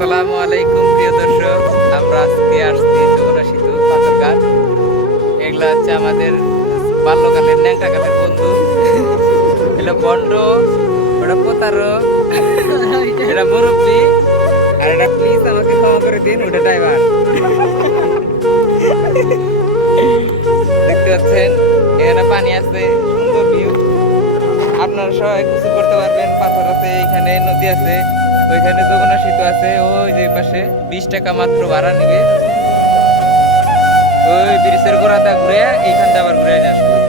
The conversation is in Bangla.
আসসালামু আলাইকুম, প্রিয় দর্শক। আমরা আজকে আসছি যমুনা সেতু পাথরঘাট। এগুলো হচ্ছে আমাদের বাল্যকালের ন্যাংটাকালের বন্ধু। এটা বন্ড, ওটা প্রতারক, এটা মুরব্বী, আর এটা প্লিজ আমাকে ক্ষমা করে দিন, ওটা ড্রাইভার দেখতে পাচ্ছেন, এখানে পানি আছে, সুন্দর ভিউ আপনারা সবাই কিছু করতে পারবেন, পাথর আছে, এখানে নদী আছে। ওইখানে যমুনা সেতু আছে, ওই যে পাশে বিশ টাকা মাত্র ভাড়া নিবে। ওই ব্রিজের গোড়াটা ঘুরে এইখানটা আবার ঘুরে আসব।